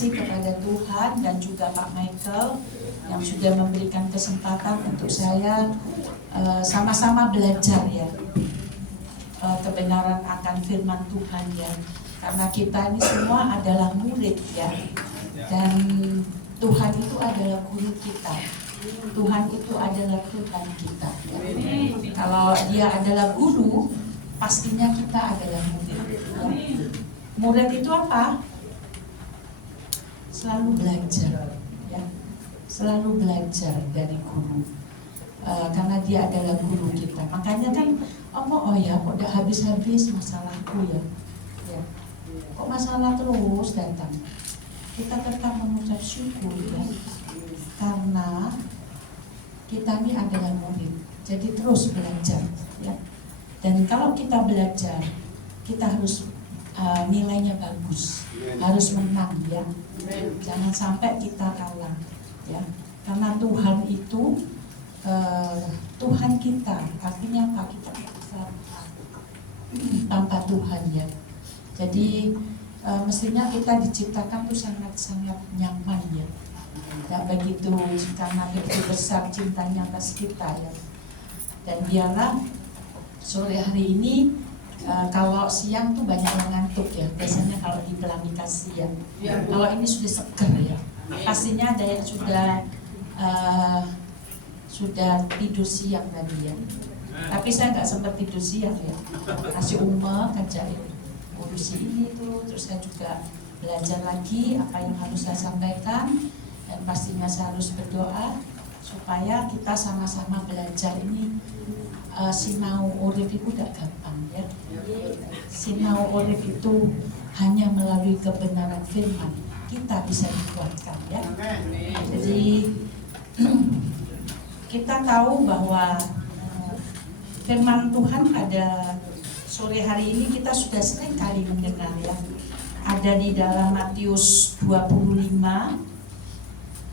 kasih kepada Tuhan dan juga Pak Michael yang sudah memberikan kesempatan untuk saya sama-sama belajar ya kebenaran akan firman Tuhan ya. Karena kita ini semua adalah murid ya. Dan Tuhan itu adalah guru kita. Tuhan itu adalah Tuhan kita ya. Kalau dia adalah guru, pastinya kita adalah murid ya. Murid itu apa? Selalu belajar ya. Selalu belajar dari guru. Karena dia adalah guru kita. Makanya kan oh ya, kok udah habis-habis masalahku ya. Ya. Kok masalah terus datang? Kita tetap mengucap syukur ya. Karena kita ini adalah murid. Jadi terus belajar ya. Dan kalau kita belajar, kita harus nilainya bagus, harus menang ya. Jangan sampai kita kalah ya. Karena Tuhan itu Tuhan kita, artinya apa? Kita bisa tanpa Tuhan ya. Jadi mestinya kita diciptakan tuh sangat-sangat nyaman ya. Tidak begitu, karena begitu besar cintanya atas kita ya. Dan biarlah sore hari ini kalau siang tuh banyak yang ngantuk ya. Biasanya kalau di pelangi kasih ya. Kalau ini sudah seger ya. Pastinya ada yang sudah tidur siang tadi ya. Tapi saya nggak sempat tidur siang ya. Kasih umek aja ya. Urusi ini tuh, terus saya juga belajar lagi apa yang harus saya sampaikan. Dan pastinya saya harus berdoa supaya kita sama-sama belajar ini. Sinau urip itu gak gampang ya. Sinau urip itu hanya melalui kebenaran firman kita bisa dikuatkan ya. Jadi kita tahu bahwa firman Tuhan pada sore hari ini kita sudah sering kali mendengar ya. Ada di dalam Matius 25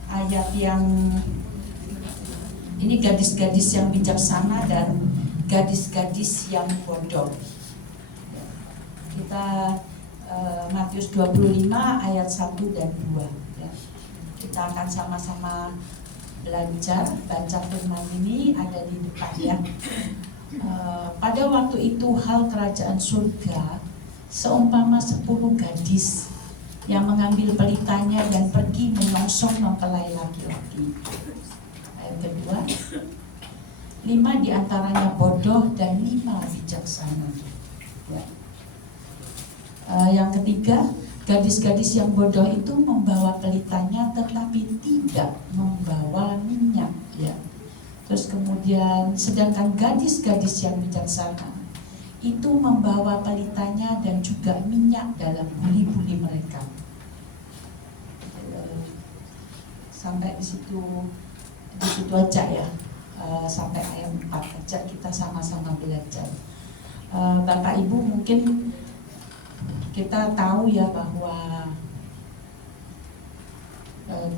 ayat yang ini gadis-gadis yang bijaksana dan gadis-gadis yang bodoh. Kita Matius 25 ayat 1 dan 2 ya. Kita akan sama-sama belajar baca firman ini, ada di depan ya. Pada waktu itu hal kerajaan surga seumpama 10 gadis yang mengambil pelitanya dan pergi menyongsong mempelai laki-laki. Ayat kedua, 5 diantaranya bodoh dan 5 bijaksana ya. Yang ketiga, gadis-gadis yang bodoh itu membawa pelitanya tetapi tidak membawa minyak ya. Terus kemudian sedangkan gadis-gadis yang bijaksana itu membawa pelitanya dan juga minyak dalam buli-buli mereka. Sampai di situ aja ya. Sampai ayat 4 aja kita sama-sama belajar. Bapak Ibu mungkin kita tahu ya bahwa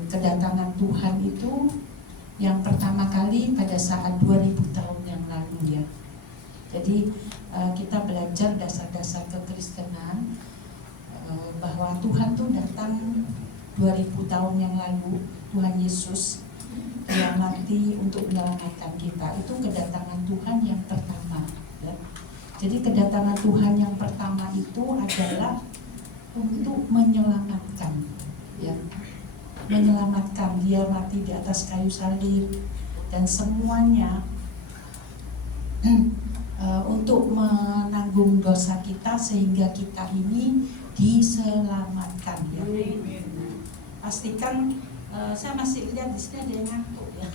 kedatangan Tuhan itu yang pertama kali pada saat 2000 tahun yang lalu ya. Jadi kita belajar dasar-dasar kekristenan bahwa Tuhan tuh datang 2000 tahun yang lalu. Tuhan Yesus yang mati untuk menyelamatkan kita. Itu kedatangan Tuhan yang pertama ya. Jadi kedatangan Tuhan yang pertama itu adalah untuk menyelamatkan ya. Menyelamatkan, dia mati di atas kayu salib dan semuanya untuk menanggung dosa kita sehingga kita ini diselamatkan ya. Pastikan saya masih lihat di sini ada yang ngantuk ya.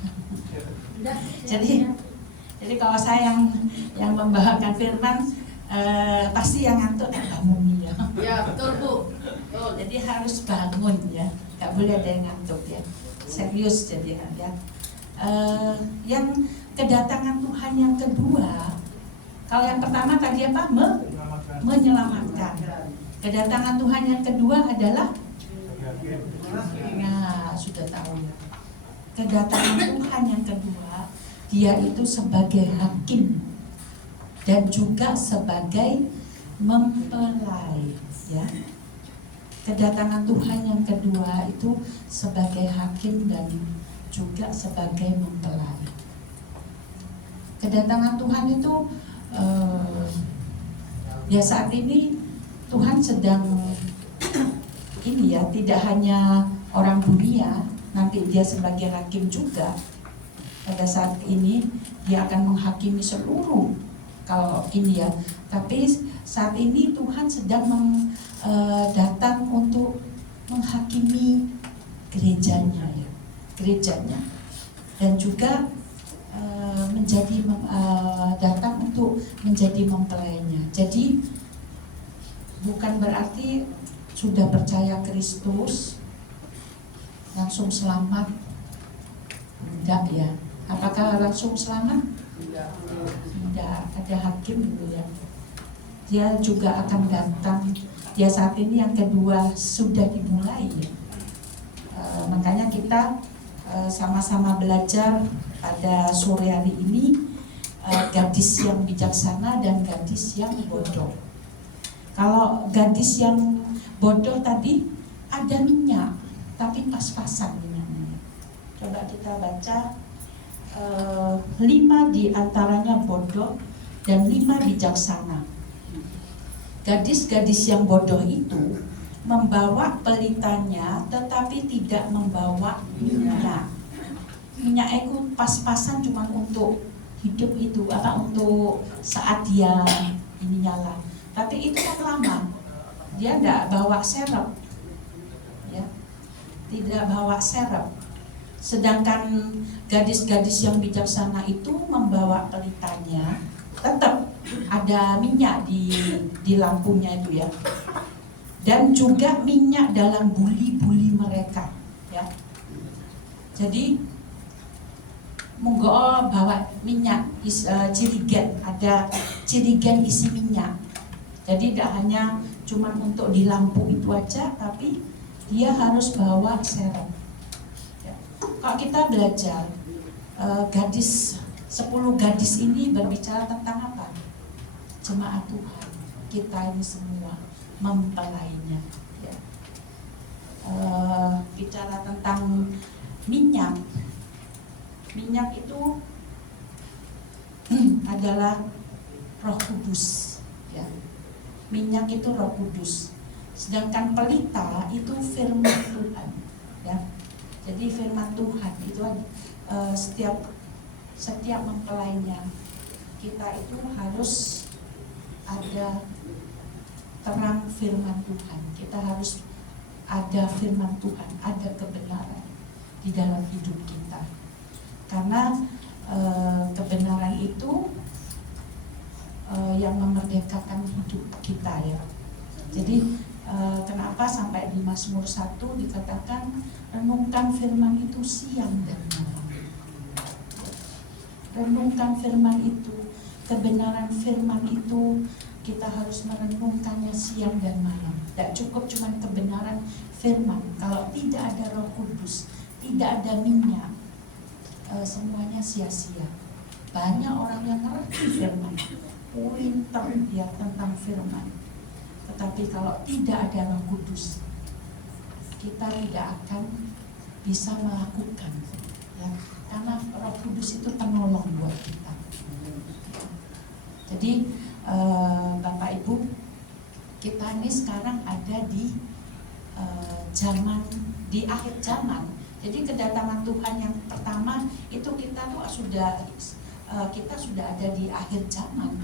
Jadi kalau saya yang membawakan firman pasti yang ngantuk bangun ya. Ya betul Bu. Betul. Jadi harus bangun ya, nggak boleh ada yang ngantuk ya. Serius jadi ya. Yang kedatangan Tuhan yang kedua, kalau yang pertama tadi apa? Menyelamatkan. Kedatangan Tuhan yang kedua adalah, nah sudah tahu ya. Kedatangan Tuhan yang kedua, dia itu sebagai hakim dan juga sebagai mempelai ya. kedatangan Tuhan yang kedua itu sebagai hakim dan juga sebagai mempelai. Kedatangan Tuhan itu ya saat ini Tuhan sedang ini ya, tidak hanya orang dunia, nanti dia sebagai hakim juga. Pada saat ini dia akan menghakimi seluruh kalau ini ya. Tapi saat ini Tuhan sedang datang untuk menghakimi gerejanya ya, gerejanya, dan juga datang untuk menjadi mempelainya. Jadi bukan berarti sudah percaya Kristus langsung selamat, enggak ya. Apakah langsung selamat? Tidak, ada hakim gitu ya. Dia juga akan datang. Ya saat ini yang kedua sudah dimulai ya. Makanya kita sama-sama belajar pada sore hari ini gadis yang bijaksana dan gadis yang bodoh. Kalau gadis yang bodoh tadi ada minyak, tapi pas-pasan minyaknya. Coba kita baca 5 di antaranya bodoh dan 5 bijaksana. Gadis-gadis yang bodoh itu membawa pelitanya tetapi tidak membawa minyak. Minyak itu pas-pasan cuma untuk hidup itu, untuk saat dia ini nyala. Tapi itu kan lama. Dia tidak bawa serep. Ya. Tidak bawa serep. Sedangkan gadis-gadis yang bijaksana itu membawa pelitanya, tetap ada minyak di lampunya itu ya. Dan juga minyak dalam buli-buli mereka ya. Jadi monggo bawa minyak cirigen, ada cirigen isi minyak. Jadi tidak hanya cuma untuk di lampu itu aja, tapi dia harus bawa serep ya. Kalau kita belajar 10 gadis ini berbicara tentang apa? Jemaat Tuhan, kita ini semua mempelainya ya. Bicara tentang minyak itu adalah Roh Kudus ya. Minyak itu Roh Kudus. Sedangkan pelita itu firman Tuhan ya. Jadi firman Tuhan itu setiap mempelainya kita itu harus ada terang firman Tuhan. Kita harus ada firman Tuhan, ada kebenaran di dalam hidup kita. Karena kebenaran itu yang memerdekakan hidup kita ya. Jadi kenapa sampai di Mazmur 1 dikatakan renungkan firman itu siang dan malam. Renungkan firman itu, kebenaran firman itu kita harus merenungkannya siang dan malam. Tidak cukup cuma kebenaran firman. Kalau tidak ada Roh Kudus, tidak ada minyak, semuanya sia-sia. Banyak orang yang ngerti firman, pintar dia tentang firman. Tetapi kalau tidak ada Roh Kudus, kita tidak akan bisa melakukan ya. Karena Roh Kudus itu penolong buat kita. Jadi Bapak Ibu, kita ini sekarang ada di di akhir zaman. Jadi kedatangan Tuhan yang pertama itu kita sudah ada di akhir zaman.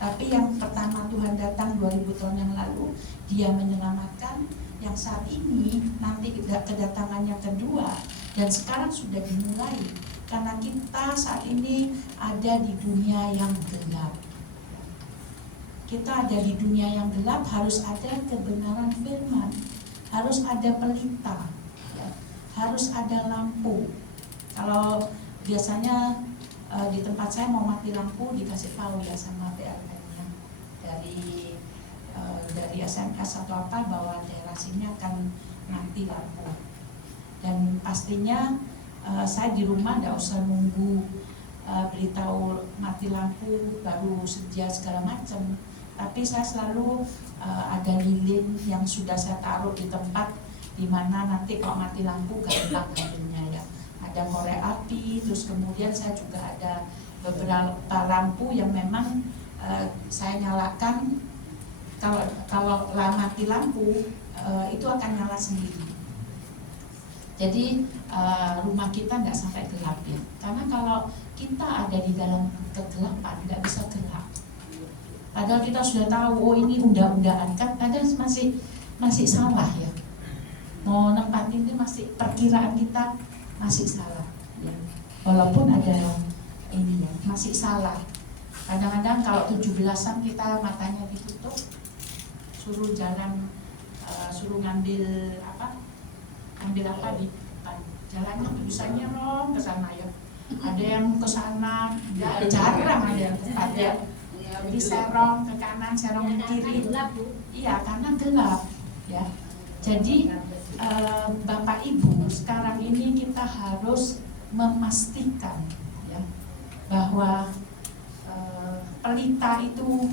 Tapi yang pertama Tuhan datang 2000 tahun yang lalu, dia menyelamatkan. Yang saat ini nanti kedatangan yang kedua, dan sekarang sudah dimulai. Karena kita saat ini ada di dunia yang gelap. Kita ada di dunia yang gelap, harus ada kebenaran firman, harus ada pelita ya, harus ada lampu. Kalau biasanya di tempat saya mau mati lampu dikasih tahu ya sama PLN-nya dari SMS atau apa bahwa daerah sini akan mati lampu. Dan pastinya saya di rumah tidak usah nunggu beritahu mati lampu baru sedia segala macam. Tapi saya selalu ada lilin yang sudah saya taruh di tempat di mana nanti kalau mati lampu gampang ambilnya ya. Ada korek api, terus kemudian saya juga ada beberapa lampu yang memang saya nyalakan kalau mati lampu itu akan nyala sendiri. Jadi rumah kita nggak sampai gelap ya. Karena kalau kita ada di dalam kegelapan nggak bisa gelap. Padahal kita sudah tahu, oh ini undang-undangan kan, kadang masih salah ya. Mau nempatin ini masih perkiraan kita masih salah. Ya. Walaupun ada ini ya, masih salah. Kadang-kadang kalau 17-an kita matanya ditutup, suruh jalan, suruh ngambil apa di depan. Jalannya tulisannya Rom ke sana ya. Ada yang ke sana, jarang ada yang ke sana. Jadi serong ke kanan, serong ke kiri. Iya, karena gelap ya. Jadi Bapak Ibu, sekarang ini kita harus memastikan ya bahwa pelita itu,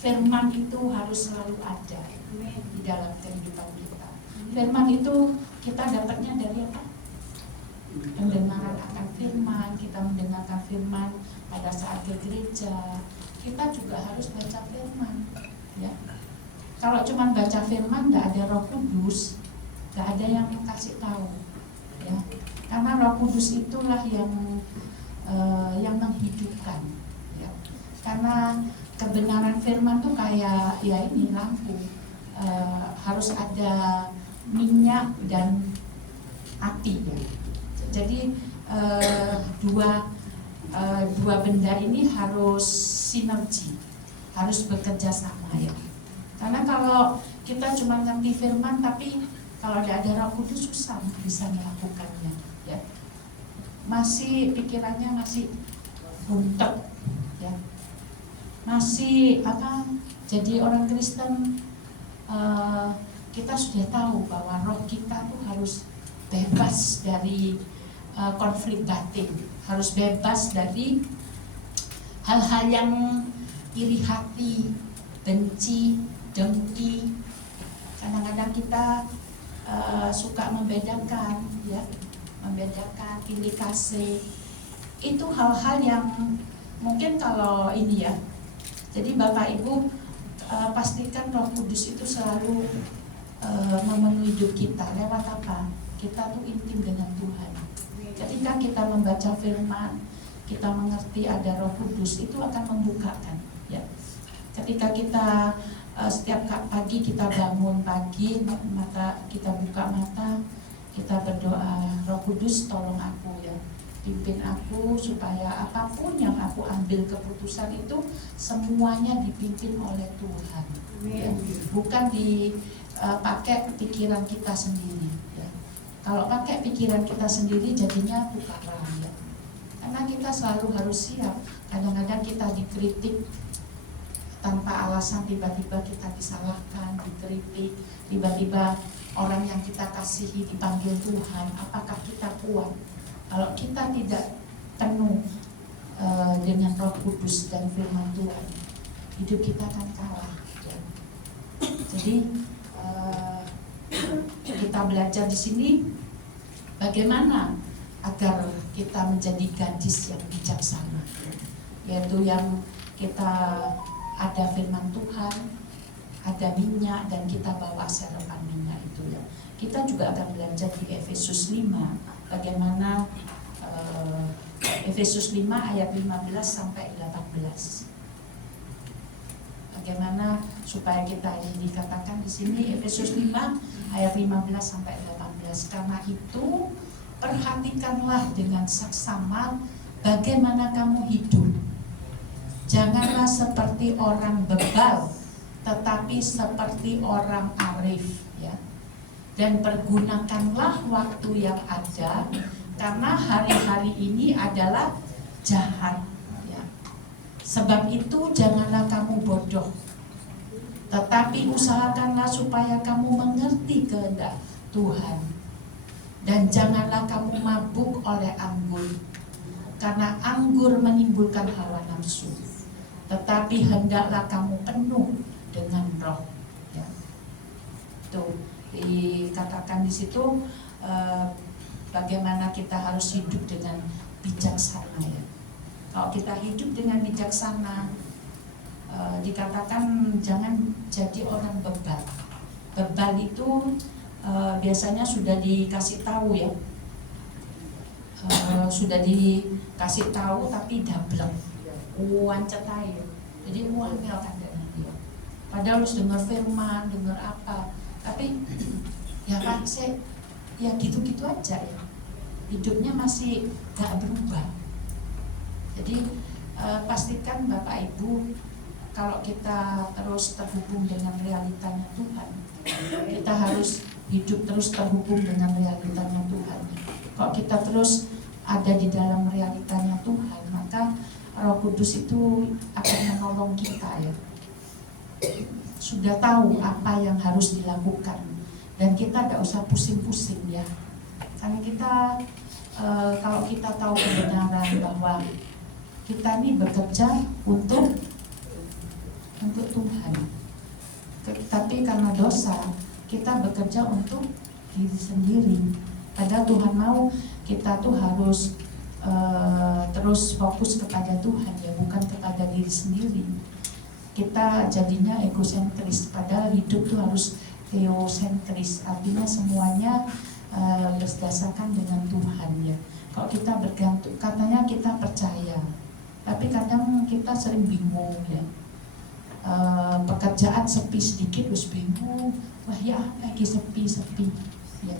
firman itu harus selalu ada di dalam kehidupan kita. Firman itu kita dapatnya dari apa? Pendengaran akan firman, kita mendengarkan firman pada saat ke gereja. Kita juga harus baca firman ya. Kalau cuma baca firman nggak ada Roh Kudus, nggak ada yang kasih tahu ya. Karena Roh Kudus itulah yang menghidupkan ya. Karena kebenaran firman tuh kayak ya ini lampu, harus ada minyak dan api ya. Jadi dua benda ini harus sinergi, harus bekerja sama ya. Karena kalau kita cuma ngerti firman tapi kalau tidak ada Roh Kudus susah bisa melakukannya ya. Masih pikirannya masih buntet ya. Masih apa? Jadi orang Kristen kita sudah tahu bahwa roh kita tuh harus bebas dari konflik batin, harus bebas dari hal-hal yang iri hati, benci, dengki. Kadang-kadang kita suka membedakan ya, membedakan iri kasih. Itu hal-hal yang mungkin kalau ini ya. Jadi Bapak Ibu pastikan Roh Kudus itu selalu memenuhi hidup kita. Lewat apa? Kita tuh intim dengan Tuhan. Ketika kita membaca firman, kita mengerti ada Roh Kudus, itu akan membukakan ya. Ketika kita setiap pagi kita bangun pagi, mata kita buka mata, kita berdoa, Roh Kudus tolong aku ya, pimpin aku supaya apapun yang aku ambil keputusan itu semuanya dipimpin oleh Tuhan ya. Bukan dipakai pikiran kita sendiri ya. Kalau pakai pikiran kita sendiri jadinya tukaran ya. Karena kita selalu harus siap. Kadang-kadang kita dikritik tanpa alasan, tiba-tiba kita disalahkan, dikritik, tiba-tiba orang yang kita kasihi dipanggil Tuhan. Apakah kita kuat? Kalau kita tidak penuh dengan Roh Kudus dan firman Tuhan, hidup kita akan kalah ya. Jadi kita belajar di sini bagaimana agar kita menjadi gadis yang bijaksana, yaitu yang kita ada firman Tuhan, ada minyak, dan kita bawa serapan minyak itu ya. Kita juga akan belajar di Efesus 5 bagaimana Efesus 5 ayat 15 sampai 18. Bagaimana supaya kita ini dikatakan di sini Efesus 5 ayat 15 sampai 18. Karena itu perhatikanlah dengan saksama bagaimana kamu hidup. Janganlah seperti orang bebal, tetapi seperti orang arif ya. Dan pergunakanlah waktu yang ada, karena hari-hari ini adalah jahat ya. Sebab itu janganlah kamu bodoh, tetapi usahakanlah supaya kamu mengerti kehendak Tuhan. Dan janganlah kamu mabuk oleh anggur, karena anggur menimbulkan hawa nafsu. tetapi hendaklah kamu penuh dengan roh. Ya. Tuh dikatakan di situ bagaimana kita harus hidup dengan bijaksana ya. Kalau kita hidup dengan bijaksana, dikatakan jangan jadi orang bebal. Bebal itu biasanya sudah dikasih tahu ya, sudah dikasih tahu tapi dablek, cetai. Jadi muangel kan dengan dia. Padahal harus dengar firman, dengar apa, tapi ya kan ya gitu-gitu aja ya. Hidupnya masih gak berubah. Jadi pastikan Bapak Ibu, kalau kita terus terhubung dengan realitanya Tuhan, kita harus hidup terus terhubung dengan realitanya Tuhan. Kalau kita terus ada di dalam realitanya Tuhan, maka Roh Kudus itu akan menolong kita ya. Sudah tahu apa yang harus dilakukan, dan kita tidak usah pusing-pusing ya. Karena kita kalau kita tahu kebenaran bahwa kita ini bekerja untuk Tuhan, tapi karena dosa kita bekerja untuk diri sendiri. Padahal Tuhan mau kita tuh harus terus fokus kepada Tuhan ya, bukan kepada diri sendiri. Kita jadinya egosentris, padahal hidup tuh harus theosentris, artinya semuanya berdasarkan dengan Tuhan ya. Kalau kita bergantung, katanya kita percaya, tapi kadang kita sering bingung ya. Pekerjaan sepi sedikit terus bingung, wah ya lagi sepi ya.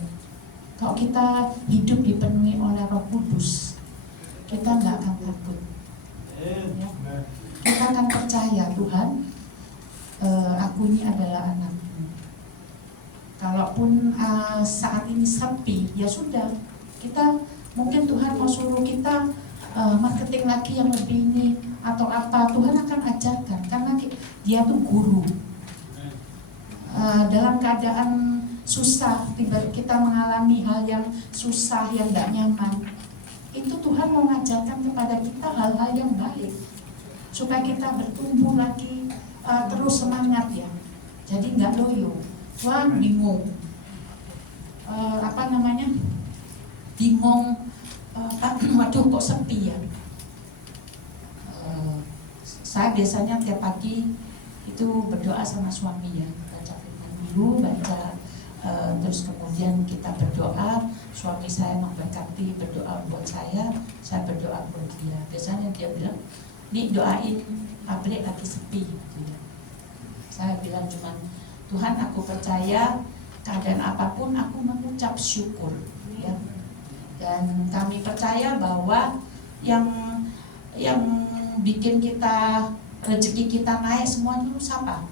Kalau kita hidup dipenuhi oleh Roh Kudus, kita nggak akan takut ya. Kita akan percaya Tuhan, aku ini adalah anakmu. Kalaupun saat ini sepi, ya sudah, kita mungkin Tuhan mau suruh kita marketing lagi yang lebih ini atau apa, Tuhan akan ajarkan karena dia tuh guru. Dalam keadaan susah, tiba kita mengalami hal yang susah, yang gak nyaman, itu Tuhan mau mengajarkan kepada kita hal-hal yang baik supaya kita bertumbuh lagi, terus semangat ya. Jadi gak loyo. Tuhan bingung, bingung, waduh kok sepi ya. Saya biasanya tiap pagi itu berdoa sama suami ya, baca firman dulu, terus kemudian kita berdoa. Suami saya memberkati, berdoa buat saya berdoa buat dia. Biasanya dia bilang, "Nih doain pabrik lagi sepi." Gitu ya. Saya bilang cuman, "Tuhan, aku percaya keadaan apapun aku mengucap syukur ya." Dan kami percaya bahwa yang bikin kita rezeki kita naik semuanya itu siapa?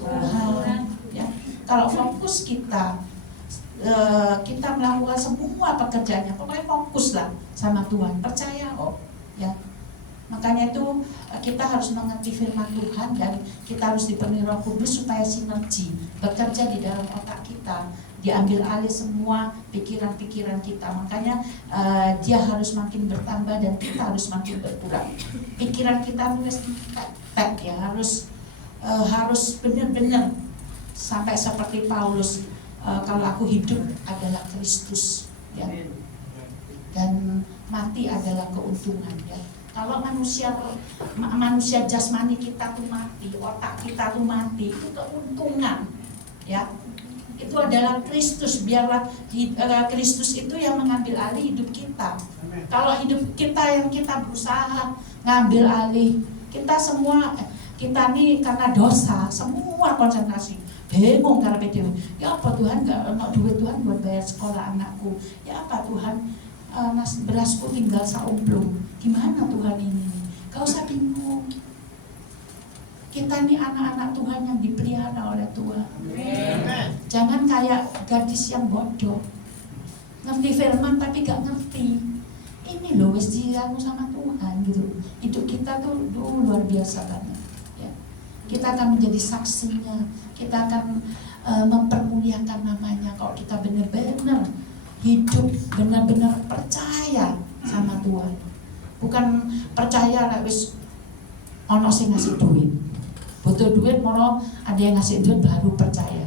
Tuhan. Ya. Kalau fokus kita melakukan semua pekerjaannya, pokoknya fokuslah sama Tuhan, percaya ya. Makanya itu kita harus mengerti firman Tuhan dan kita harus dipenuhi Roh Kudus supaya sinergi bekerja di dalam otak kita, diambil alih semua pikiran-pikiran kita. Makanya dia harus makin bertambah dan kita harus makin berkurang. Pikiran kita harus ya, harus benar-benar sampai seperti Paulus, kalau aku hidup adalah Kristus ya, dan mati adalah keuntungan ya. Kalau manusia jasmani kita tuh mati, otak kita tuh mati, itu keuntungan ya. Itu adalah Kristus, biarlah Kristus itu yang mengambil alih hidup kita. Kalau hidup kita yang kita berusaha ngambil alih, kita nih karena dosa, semua konsentrasi bingung karena PDW. Ya apa Tuhan, gak ada duit Tuhan buat bayar sekolah anakku. Ya apa Tuhan, berasku tinggal saumplung. Gimana Tuhan ini? Gak usah bingung. Kita ini anak-anak Tuhan yang dipelihara oleh Tuhan. Amen. Jangan kayak gadis yang bodoh, ngerti firman tapi gak ngerti. Ini loh wis dianu sama Tuhan gitu. Hidup kita tuh luar biasa banget. Ya. Kita akan menjadi saksinya. Kita akan mempermuliakan namanya kalau kita benar-benar hidup, benar-benar percaya sama Tuhan. Bukan percaya lah wis ono sing ngasih duit. Butuh duit moro ada yang ngasih duit baru percaya.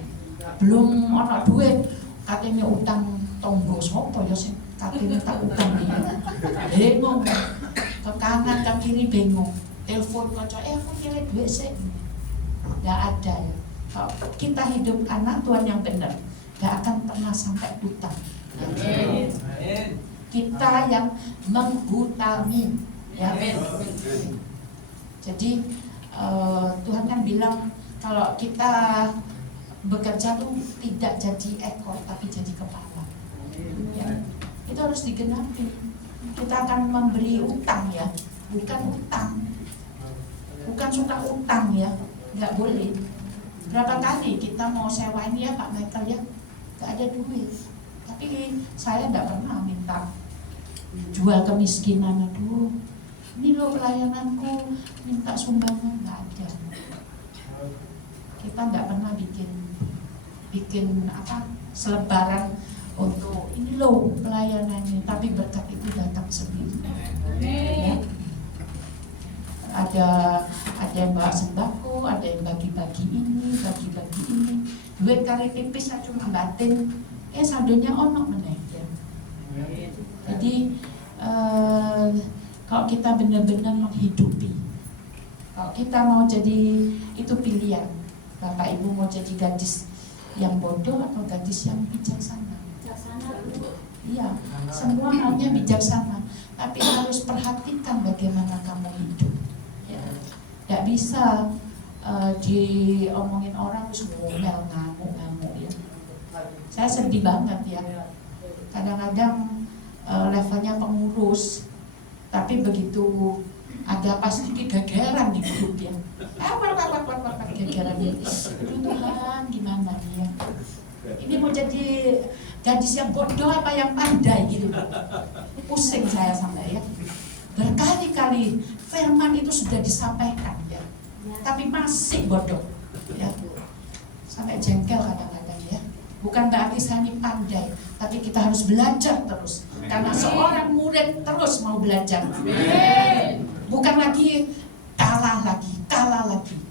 Belum ono duit katanya utang tonggo sopo ya sing katanya tak utang dia. Bingung. Ke kanan ke kiri bingung. Telepon kanca aku kira duit sih. Enggak ada ya. Kalau kita hidup anak Tuhan yang benar, enggak akan pernah sampai utang. Amin. Kita yang menghutangi ya. Jadi Tuhan kan bilang kalau kita bekerja tuh tidak jadi ekor tapi jadi kepala ya. Itu harus digenapi. Kita akan memberi utang ya, bukan utang, bukan suka utang ya, nggak boleh. Berapa kali kita mau sewa ini ya Pak Michael ya, nggak ada duit, tapi saya nggak pernah minta jual kemiskinan. Aduh, ini loh pelayananku, minta sumbangan, nggak ada. Kita nggak pernah bikin apa selebaran untuk ini loh pelayanannya, tapi berkat itu datang sendiri. Ya. Ada yang bawa sembako, ada yang bagi-bagi ini, bagi-bagi ini. Duit kali tipis saya cuma batin, saldonya ono meneh ya. Jadi kalau kita benar-benar menghidupi, kalau kita mau jadi, itu pilihan. Bapak Ibu mau jadi gadis yang bodoh atau gadis yang bijaksana? Iya, semua maunya bijaksana, tapi harus perhatikan bagaimana kamu hidup. Ya. Gak bisa diomongin orang terus ngomel, ngamuk ya. Saya sedih banget ya. Kadang-kadang levelnya pengurus, tapi begitu ada pasti kegegeran di grup ya. Kegegeran ya. Tuhan gimana nih ya? Ini mau jadi gadis yang bodoh apa yang pandai gitu. Pusing saya sampai ya. Berkali-kali firman itu sudah disampaikan ya, tapi masih bodoh ya. Sampai jengkel kadang-kadang ya. Bukan berarti saya ini pandai, tapi kita harus belajar terus. Karena seorang murid terus mau belajar. Bukan lagi kalah lagi.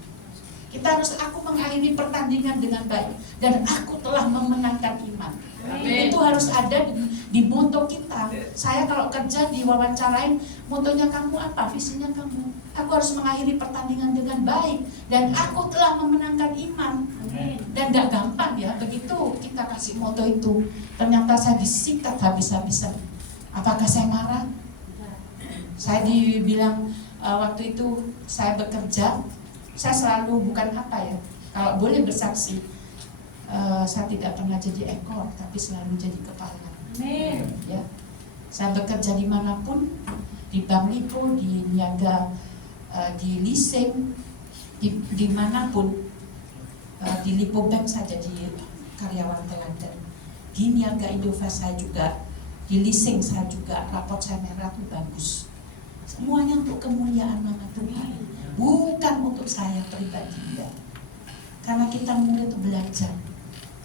Kita harus, aku mengakhiri pertandingan dengan baik dan aku telah memenangkan iman. Amin. Itu harus ada di moto kita. Saya kalau kerja diwawancarain, motonya kamu apa, visinya kamu. Aku harus mengakhiri pertandingan dengan baik dan aku telah memenangkan iman. Amin. Dan gak gampang ya, begitu kita kasih moto itu, ternyata saya disikat habis-habisan. Apakah saya marah? Saya dibilang waktu itu saya bekerja, saya selalu bukan apa ya, kalau boleh bersaksi, saya tidak pernah jadi ekor, tapi selalu jadi kepala. Amin. Ya, saya bekerja dimanapun, di Bank Lipo, di Niaga, di leasing, dimanapun, di Lipo Bank saya jadi karyawan teladan, di Niaga Indofast saya juga, di leasing saya juga, raport saya merah itu bagus. Semuanya untuk kemuliaan nama Tuhan, bukan untuk saya pribadi ya. Karena kita murid itu belajar.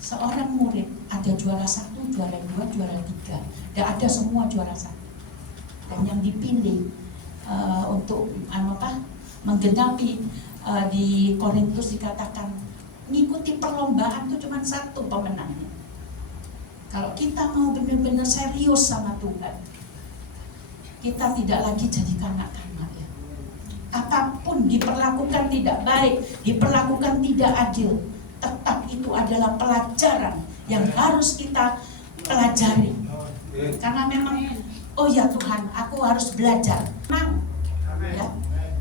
Seorang murid ada juara 1, juara 2, juara 3, dan ada semua juara 1. Dan yang dipilih untuk menggenapi di Korintus dikatakan mengikuti perlombaan itu cuma 1 pemenangnya. Kalau kita mau benar-benar serius sama Tuhan, kita tidak lagi jadi kanak-kanak ya. Apapun diperlakukan tidak baik, diperlakukan tidak adil, tetap itu adalah pelajaran yang harus kita pelajari. Karena memang, oh ya Tuhan, aku harus belajar. Ya.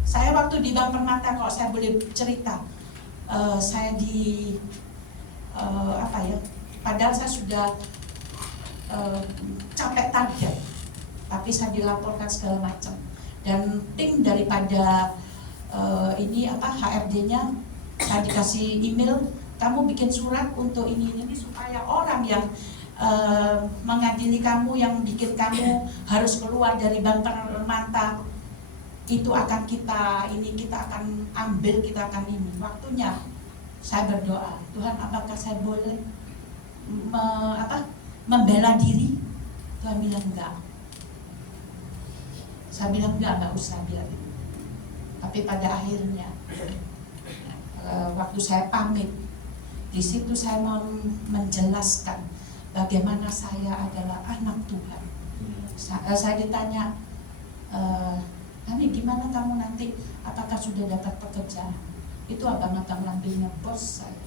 Saya waktu di Bank Permata, kalau saya boleh cerita, saya di padahal saya sudah capek target, tapi saya dilaporkan segala macam. Dan tim daripada HRD-nya saya dikasih email, kamu bikin surat untuk ini supaya orang yang mengadili kamu, yang bikin kamu harus keluar dari Bank Permata itu akan kita akan ambil, kita akan ini. Waktunya saya berdoa, Tuhan apakah saya boleh membela diri? Tuhan bilang enggak. Saya bilang enggak usah bilang. Tapi pada akhirnya waktu saya pamit, di situ saya mau menjelaskan bagaimana saya adalah anak Tuhan. Saya ditanya, Nani gimana kamu nanti, apakah sudah dapat pekerjaan? Itu abang-abang lambingnya bos saya.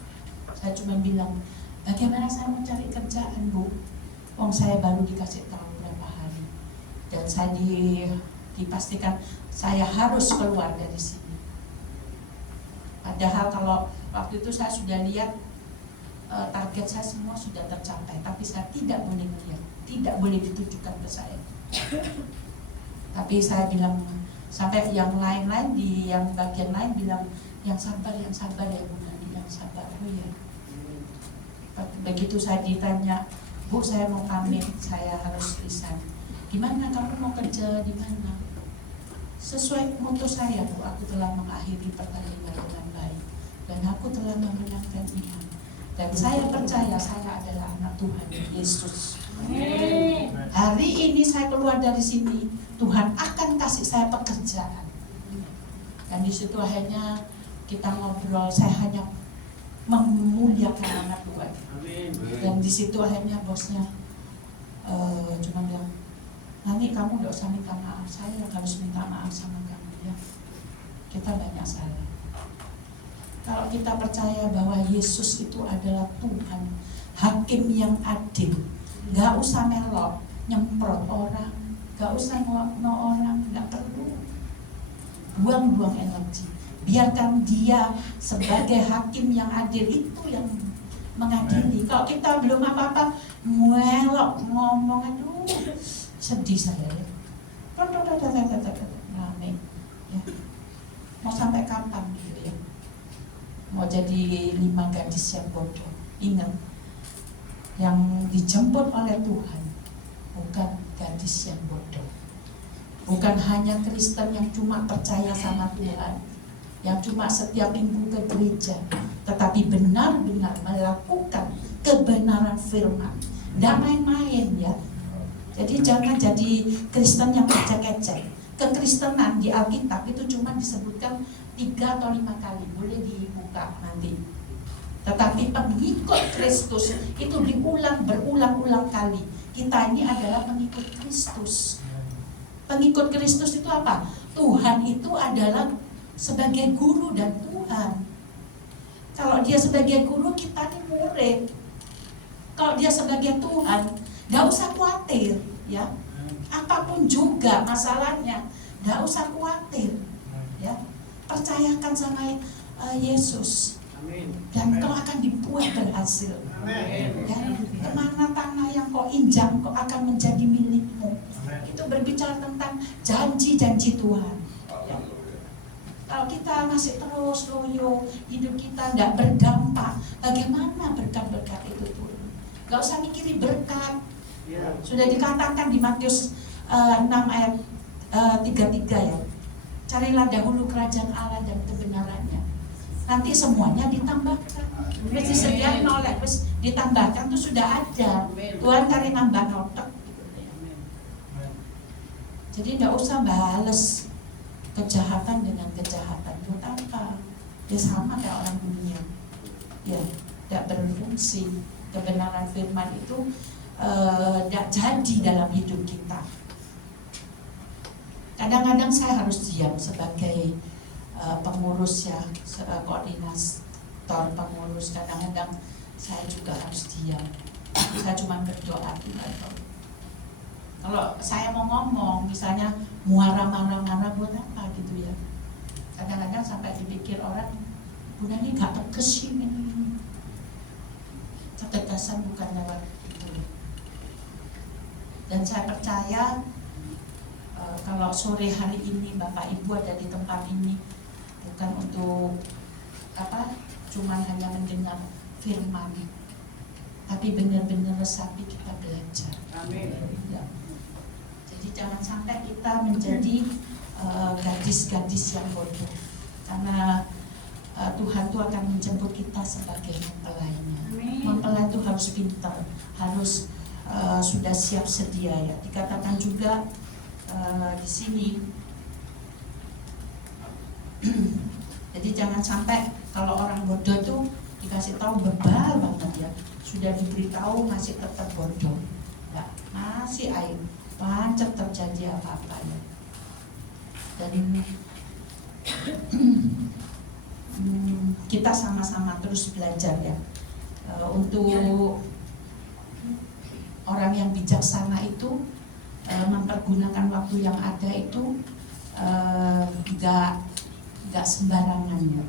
Saya cuma bilang, bagaimana saya mau cari kerjaan, Bu? Wong saya baru dikasih tahu berapa hari, dan saya dipastikan saya harus keluar dari sini. Padahal kalau waktu itu saya sudah lihat target saya semua sudah tercapai, tapi saya tidak boleh melihat, tidak boleh ditujukan ke saya. Tapi saya bilang, sampai yang lain-lain di yang bagian lain bilang, yang sabar ya Bu Nani, yang sabar. Oh ya. Begitu saya ditanya, Bu saya mau pamit, saya harus resign. Gimana kamu mau kerja di mana? Sesuai moto saya, Bu, aku telah mengakhiri pertandingan dengan baik dan aku telah memenangkan iman. Dan saya percaya saya adalah anak Tuhan Yesus. Hari ini saya keluar dari sini, Tuhan akan kasih saya pekerjaan. Dan di situ akhirnya kita ngobrol, saya hanya memuliakan anak Tuhan. Dan di situ akhirnya bosnya cuma bilang, Nani kamu tidak usah minta maaf, saya yang harus minta maaf sama kamu ya. Kita banyak salah. Kalau kita percaya bahwa Yesus itu adalah Tuhan, Hakim yang adil, gak usah melok, nyemprot orang, gak usah ngomong orang, gak perlu buang-buang energi. Biarkan dia sebagai Hakim yang adil, itu yang mengadili. Kalau kita belum apa-apa, melok, ngomong, aduh, sedih saya ya. Rame ya. Mau sampai kapan gitu ya? Mau jadi 5 gadis yang bodoh. Ingat, yang dijemput oleh Tuhan bukan gadis yang bodoh, bukan hanya Kristen yang cuma percaya sama Tuhan, yang cuma setiap minggu ke gereja, tetapi benar-benar melakukan kebenaran firman. Tidak main-main ya. Jadi jangan jadi Kristen yang ecek-ecek. Kekristenan di Alkitab itu cuma disebutkan 3 atau 5 kali, boleh dibuka nanti. Tetapi pengikut Kristus itu diulang berulang-ulang kali. Kita ini adalah pengikut Kristus. Pengikut Kristus itu apa? Tuhan itu adalah sebagai guru dan Tuhan. Kalau dia sebagai guru, kita ini murid. Kalau dia sebagai Tuhan, gak usah khawatir ya. Apapun juga masalahnya, gak usah khawatir ya. Percayakan sama Yesus. Dan kau akan dibuat berhasil. Ya, kemana tanah yang kau injak, kau akan menjadi milikmu. Itu berbicara tentang janji-janji Tuhan ya. Kalau kita masih terus loyo, hidup kita nggak berdampak, bagaimana berkat-berkat itu turun? Gak usah mikirin berkat. Sudah dikatakan di Matius 6 ayat 33 ya. Carilah dahulu kerajaan Allah dan kebenarannya, nanti semuanya ditambahkan. Mesti sediain oleh, ditambahkan itu sudah ada. Tuhan kali nambah notek. Jadi tidak usah bales kejahatan dengan kejahatan. Buat apa? Ya sama kayak orang dunia. Ya, tidak berfungsi. Kebenaran firman itu tidak jadi dalam hidup kita. Kadang-kadang saya harus diam sebagai pengurus ya, koordinator pengurus. Kadang-kadang saya juga harus diam. Saya cuma berdoa Tuhan. Kalau saya mau ngomong, misalnya muara marah-marah buat apa gitu ya. Kadang-kadang sampai dipikir orang, Bunda ini gak tegas sih ini. Ketegasan bukan lewat itu. Dan saya percaya kalau sore hari ini Bapak Ibu ada di tempat ini bukan untuk apa, cuma hanya mendengar firman, tapi benar-benar resapi kita belajar. Amin. Ya. Jadi jangan sampai kita menjadi gadis-gadis yang bodoh, karena Tuhan tuh akan menjemput kita sebagai mempelainya. Mempelai itu harus pintar, harus sudah siap sedia ya. Dikatakan juga di sini Jadi jangan sampai kalau orang bodoh tuh dikasih tahu bebal banget ya, sudah diberitahu masih tetap bodoh, ya, masih aib, pancet terjadi apa-apa ya. Dan kita sama-sama terus belajar ya, untuk orang yang bijaksana itu mempergunakan waktu yang ada itu nggak sembarangan ya.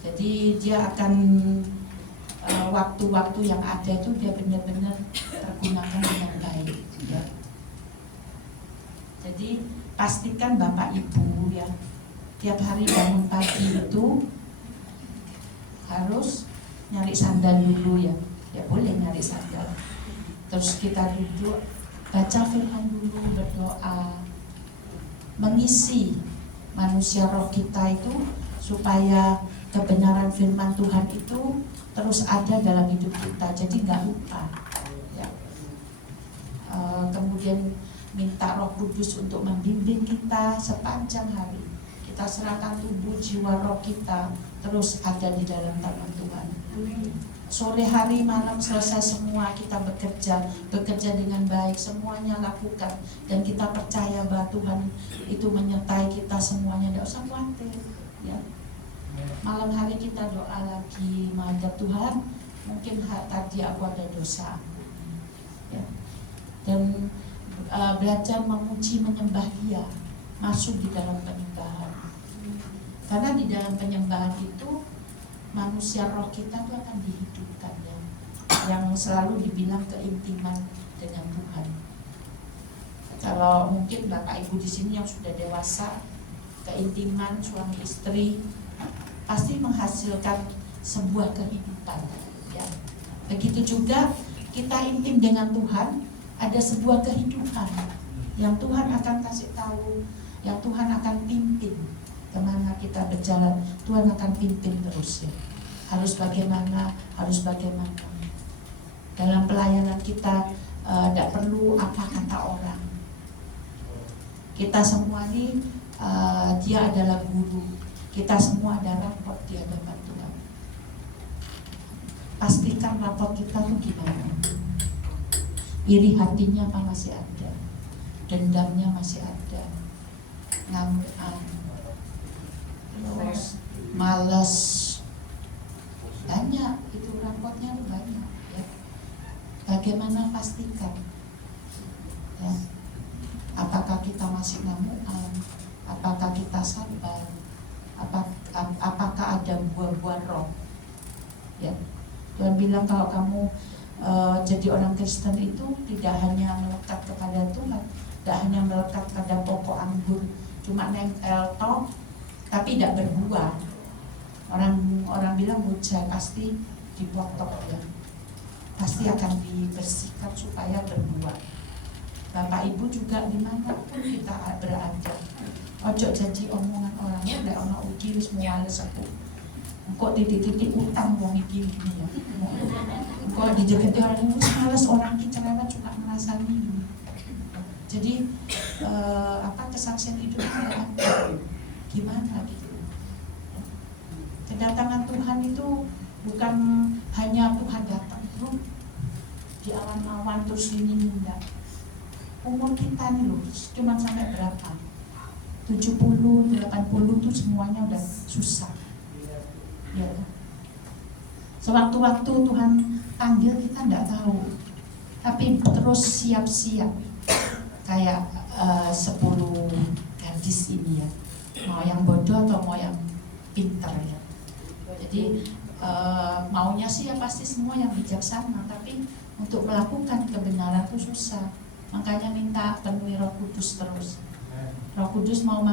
Jadi dia akan waktu-waktu yang ada itu dia benar-benar tergunakan dengan baik ya. Jadi pastikan Bapak Ibu ya, tiap hari bangun pagi itu harus nyari sandal dulu ya. Ya boleh nyari sandal. Terus kita duduk, baca firman dulu, berdoa, mengisi manusia roh kita itu supaya kebenaran firman Tuhan itu terus ada dalam hidup kita, jadi nggak lupa ya. Kemudian minta Roh Kudus untuk membimbing kita sepanjang hari. Kita serahkan tubuh, jiwa, roh kita terus ada di dalam tangan Tuhan. Sore hari malam selesai semua kita bekerja dengan baik, semuanya lakukan, dan kita percaya bahwa Tuhan itu menyertai kita semuanya, tidak usah khawatir ya. Malam hari kita doa lagi, menghadap Tuhan, mungkin tadi aku ada dosa ya. Dan belajar memuji menyembah Dia, masuk di dalam penyembahan. Karena di dalam penyembahan itu manusia roh kita itu akan dihidupkan ya. Yang selalu dibilang keintiman dengan Tuhan. Kalau mungkin Bapak Ibu di sini yang sudah dewasa, keintiman suami istri pasti menghasilkan sebuah kehidupan ya. Begitu juga kita intim dengan Tuhan, ada sebuah kehidupan yang Tuhan akan kasih tahu, yang Tuhan akan pimpin kemana kita berjalan. Tuhan akan pimpin terus ya. Harus bagaimana dalam pelayanan kita. Tidak perlu apa kata orang. Kita semua ini Dia adalah guru. Kita semua ada raport di hadapan Tuhan. Pastikan raport kita tuh gimana. Iri hatinya apa masih ada, dendamnya masih ada, ngamukan, terus malas, banyak itu raportnya tuh banyak ya. Bagaimana pastikan ya, apakah kita masih ngamukan, apakah kita sabar, apakah ada buah-buah roh ya. Tuhan bilang kalau kamu jadi orang Kristen itu tidak hanya melekat kepada Tuhan, tidak hanya melekat pada pokok anggur, cuma nempel toh, tapi tidak berbuah. Orang bilang mujai pasti dipotong ya, pasti akan dibersihkan supaya berbuah. Bapak Ibu juga dimanapun kita berada, ojo janji omongan orang ya, ndak ono ugi wis muales aku. Kok titik-titik utang wong iki gini ya. Kok dijegeti orang ini males orang iki cerewet cuma ngerasani ini. Jadi kesaksian hidupnya ada. Gimana gitu. Kedatangan Tuhan itu bukan hanya Tuhan datang di awan mawar terus ini enggak. Umur kita nih loh cuma sampai berapa? 70, 80 tuh semuanya udah susah. Ya. Sewaktu-waktu Tuhan panggil kita enggak tahu. Tapi terus siap-siap. Kayak 10 gadis ini ya. Mau yang bodoh atau mau yang pintar ya. Jadi maunya sih ya pasti semua yang bijaksana, tapi untuk melakukan kebenaran itu susah. Makanya minta penuhi Roh Kudus terus. Roh Kudus mau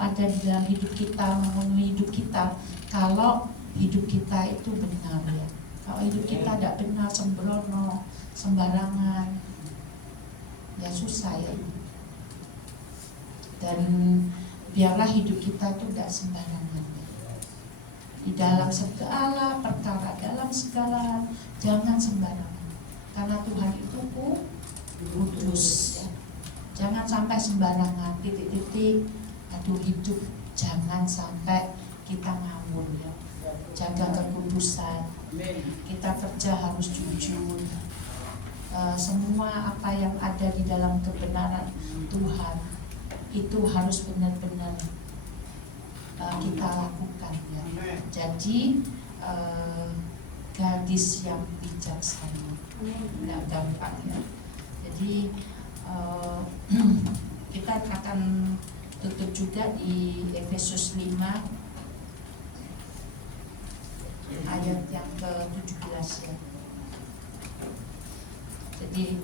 ada di dalam hidup kita, memenuhi hidup kita. Kalau hidup kita itu benar ya. Kalau hidup kita tidak benar, sembrono, sembarangan, ya susah ya. Dan biarlah hidup kita itu tidak sembarangan. Di dalam segala perkara, dalam segala jangan sembarangan. Karena Tuhan itu kudus ya. Jangan sampai sembarangan, titik-titik, waktu hidup jangan sampai kita ngawur ya. Jaga kekudusan. Kita kerja harus jujur. Semua apa yang ada di dalam kebenaran Tuhan itu harus benar-benar kita lakukan ya. Jadi gadis yang bijaksana, nggak gampang ya. Jadi kita akan tutup juga di Efesus 5 ayat yang ke-17 ya. Jadi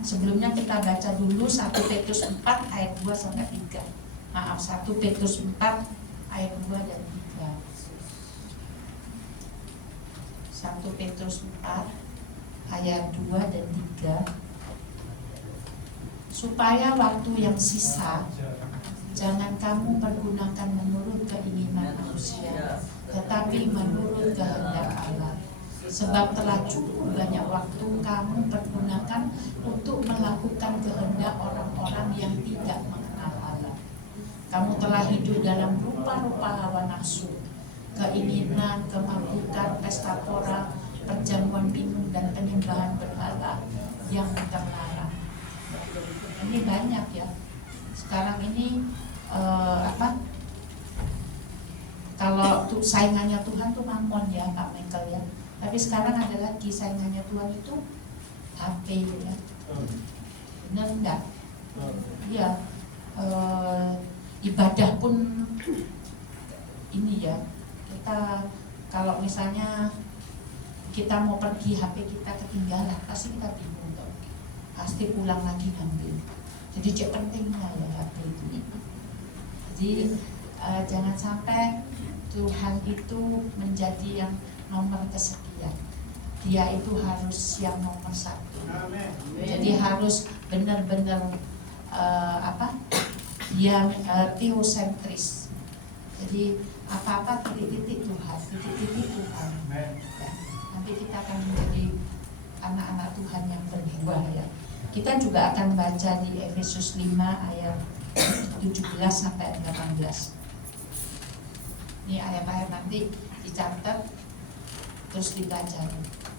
sebelumnya kita baca dulu 1 Petrus 4 ayat 2 sampai 3. Maaf, 1 Petrus 4 ayat 2 dan 3. 1 Petrus 4 ayat 2 dan 3. Supaya waktu yang sisa jangan kamu pergunakan menurut keinginan manusia, tetapi menurut kehendak Allah. Sebab telah cukup banyak waktu kamu pergunakan untuk melakukan kehendak orang-orang yang tidak mengenal Allah. Kamu telah hidup dalam rupa-rupa hawa nafsu, keinginan, kemampukan, pesta pora, perjamuan minum, dan penyembahan berhala yang terlarang. Ini banyak ya. Sekarang ini kalau saingannya Tuhan tuh mamon ya Pak Michael ya. Tapi sekarang ada lagi saingannya Tuhan itu HP ya. Benar enggak? Iya. Ibadah pun ini ya. Kita kalau misalnya kita mau pergi HP kita ketinggalan, pasti kita bingung tuh. Pasti pulang lagi ngambil. Jadi cek pentingnya ya HP itu. Jadi jangan sampai Tuhan itu menjadi yang nomor kesekian. Dia itu harus yang nomor 1. Jadi harus benar-benar dia teosentris. Jadi apa-apa titik-titik Tuhan, titik-titik Tuhan. Ya, nanti kita akan menjadi anak-anak Tuhan yang berbuah ya. Kita juga akan baca di Efesus 5 ayat 17 sampai 18. Ini ayat-ayat nanti dicatat terus dibaca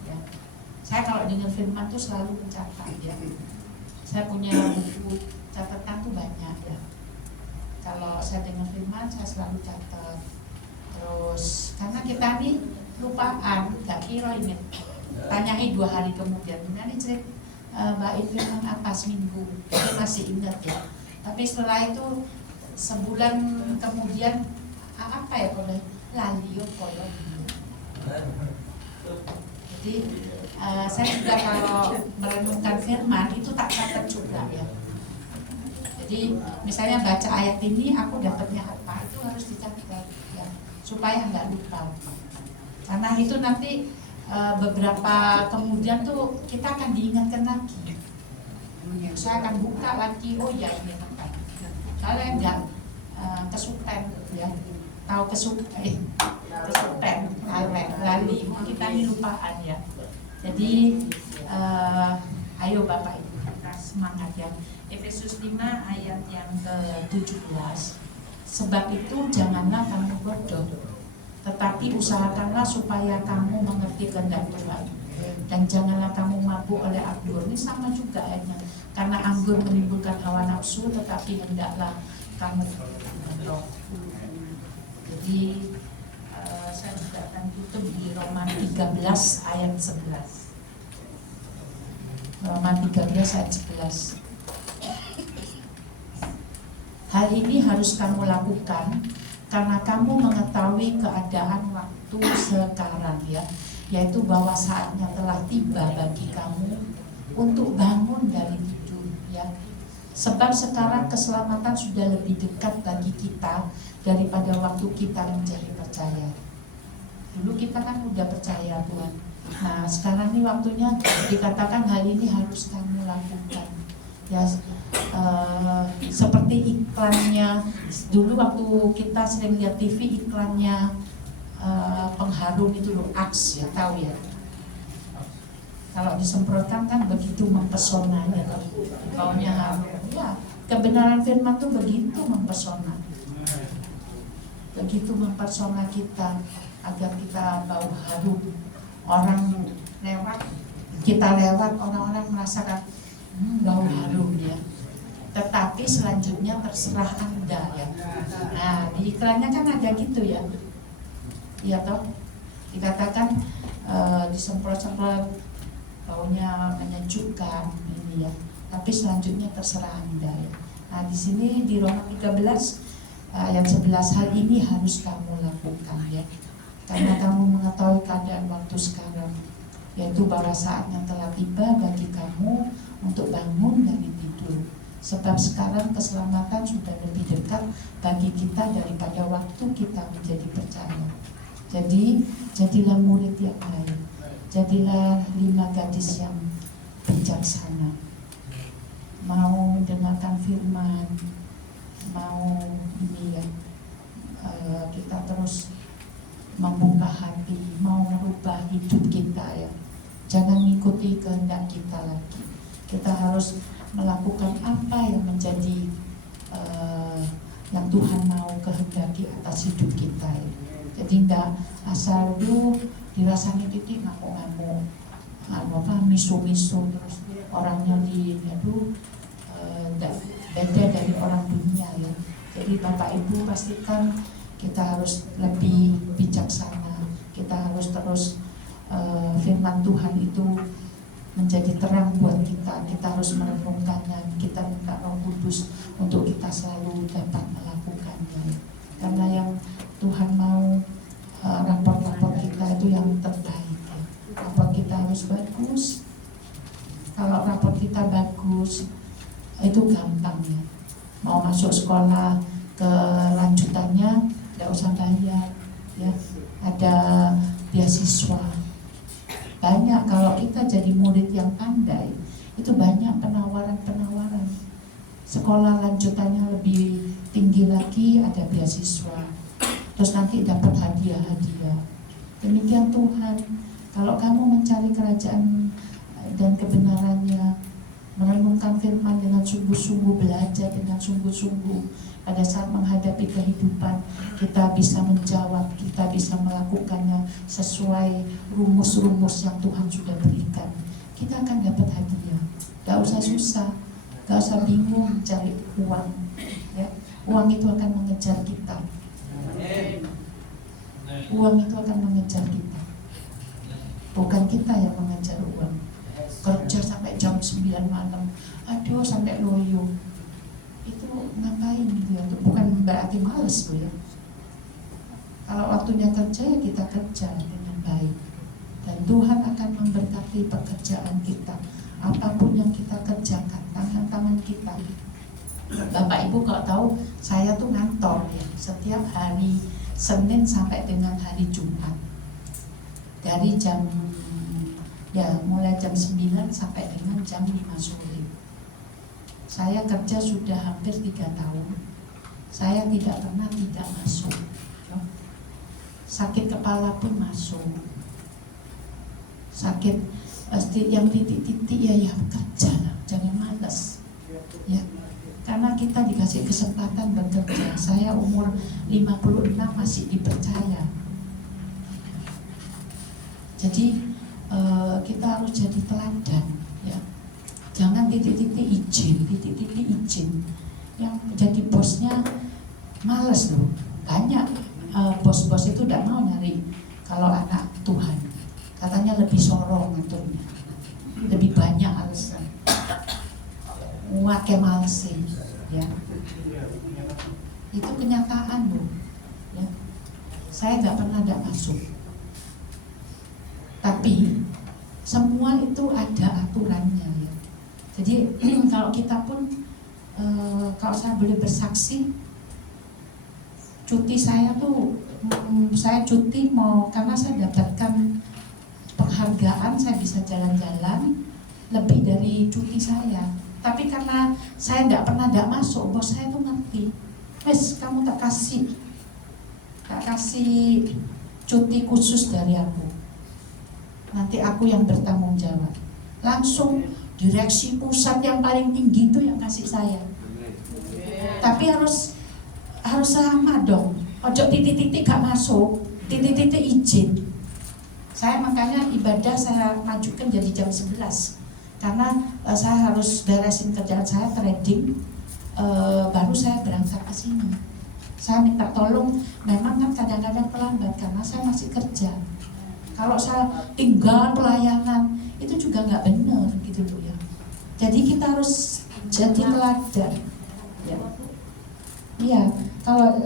ya. Saya kalau dengar firman tuh selalu mencatat ya. Saya punya buku catatan tuh banyak ya. Kalau saya dengar firman saya selalu catat. Terus karena kita nih lupaan, gak kira inget. Tanyai 2 hari kemudian, ini cerita baik firman apa seminggu, saya masih ingat ya. Tapi setelah itu sebulan kemudian apa ya boleh lali koyo. Jadi saya juga kalau merenungkan firman itu tak catat juga ya. Jadi misalnya baca ayat ini aku dapatnya apa, itu harus dicatat ya supaya nggak lupa. Karena itu nanti beberapa kemudian tuh kita akan diingatkan lagi. Saya akan buka lagi, oh ya ini tempat. Kalian nggak kesupen ya, tahu kesupen, lali, kita ini lupaan ya. Jadi ayo Bapak Ibu kita semangat ya. Efesus 5 ayat yang ke-17. Sebab itu janganlah kamu bodoh, tetapi usahakanlah supaya kamu mengerti kehendak Tuhan. Dan janganlah kamu mabuk oleh anggur. Ini sama juga ayatnya. Karena anggur menimbulkan hawa nafsu, tetapi hendaklah kamu roh. Jadi saya juga akan tutup di Roma 13 ayat 11. Roma 13 ayat 11. Hal ini harus kamu lakukan karena kamu mengetahui keadaan waktu sekarang ya, yaitu bahwa saatnya telah tiba bagi kamu untuk bangun dari tidur ya. Sebab sekarang keselamatan sudah lebih dekat bagi kita daripada waktu kita menjadi percaya. Dulu kita kan udah percaya Tuhan. Nah sekarang ini waktunya dikatakan hal ini harus kamu lakukan ya. Seperti iklannya dulu waktu kita sering lihat TV, iklannya pengharum itu loh, Axe ya, tahu ya. Kalau disemprotkan kan begitu mempesonanya, baunya harum. Ya, kebenaran firman tuh begitu mempesona. begitu mempersona kita agar kita bau harum. Orang lewat, kita lewat, orang-orang merasakan bau harum ya. Tetapi selanjutnya terserah Anda ya. Nah, di iklannya kan ada gitu ya. Iya toh? Dikatakan disemprot-semprot, baunya menyejukkan ini ya. Tapi selanjutnya terserah Anda ya. Nah, di sini di Roma 13 ayat 11, hal ini harus kamu lakukan ya. Karena kamu mengetahui keadaan waktu sekarang, yaitu bahwa saatnya telah tiba bagi kamu untuk bangun dari tidur. Sebab sekarang keselamatan sudah lebih dekat bagi kita daripada waktu kita menjadi percaya. Jadi, jadilah murid yang baik. Jadilah 5 gadis yang bijaksana. Mau mendengarkan firman, mau ini ya, kita terus membuka hati, mau merubah hidup kita ya. Jangan mengikuti kehendak kita lagi. Kita harus melakukan apa yang menjadi yang Tuhan mau kehendaki atas hidup kita ya. Jadi tidak asal dulu dirasani titik ngamuk-ngamuk, misu-misu terus orangnya beda dari orang dunia ya. Jadi Bapak Ibu pastikan kita harus lebih bijaksana. Kita harus terus firman Tuhan itu menjadi terang buat kita. Kita harus merenungkannya. Kita minta Roh Kudus untuk kita selalu dapat melakukannya. Karena yang Tuhan mau rapor-rapor kita itu yang terbaik ya. Rapor kita harus bagus. Kalau rapor kita bagus itu gampang ya. Mau masuk sekolah ke lanjutannya tidak usah bayar ya. Ada beasiswa. Banyak kalau kita jadi murid yang pandai, itu banyak penawaran-penawaran. Sekolah lanjutannya lebih tinggi lagi, ada beasiswa. Terus nanti dapat hadiah-hadiah. Demikian Tuhan. Kalau kamu mencari kerajaan dan kebenarannya, merenungkan firman dengan sungguh-sungguh, belajar dengan sungguh-sungguh, pada saat menghadapi kehidupan, kita bisa menjawab, kita bisa melakukannya sesuai rumus-rumus yang Tuhan sudah berikan. Kita akan dapat hadiah. Gak usah susah, gak usah bingung mencari uang ya. Uang itu akan mengejar kita. Uang itu akan mengejar kita, bukan kita yang mengejar uang. Kerja sampai jam 9 malam, aduh sampai loyo, itu ngapain gitu ya? Bukan berarti males loh ya. Kalau waktunya kerja ya kita kerja dengan baik, dan Tuhan akan memberkati pekerjaan kita. Apapun yang kita kerjakan, tangan-tangan kita. Bapak Ibu kalau tahu, saya tuh ngantor ya, setiap hari Senin sampai dengan hari Jumat. Dari mulai jam 9 sampai dengan jam 5 sore. Saya kerja sudah hampir 3 tahun. Saya tidak pernah tidak masuk. Sakit kepala pun masuk. Sakit pasti yang titik-titik ya kerja lah, jangan malas. Ya. Karena kita dikasih kesempatan bekerja. Saya umur 56 masih dipercaya. Jadi kita harus jadi teladan ya. Jangan titik-titik izin. Yang jadi bosnya malas loh. Banyak bos-bos itu tidak mau nyari kalau anak Tuhan. Katanya lebih sorong ngaturnya, lebih banyak alasan. Wake malesin ya. Itu kenyataan loh ya. Saya nggak pernah tidak masuk. Tapi semua itu ada aturannya ya. Jadi kalau kita pun kalau saya boleh bersaksi, cuti saya tuh saya cuti mau karena saya dapatkan penghargaan, saya bisa jalan-jalan lebih dari cuti saya. Tapi karena saya tidak pernah tidak masuk, bos saya tuh ngerti, wes kamu tak kasih cuti khusus dari aku, nanti aku yang bertanggung jawab. Langsung direksi pusat yang paling tinggi itu yang kasih saya. Tapi harus sama dong. Ojo titik-titik gak masuk, titik-titik izin. Saya makanya ibadah saya majukan jadi jam 11 karena saya harus beresin kerjaan saya, trading, baru saya berangkat ke sini. Saya minta tolong, memang kan kadang-kadang terlambat karena saya masih kerja. Kalau saya tinggal pelayanan itu juga nggak benar gitu loh ya. Jadi kita harus jadi teladan. Ya. Iya, kalau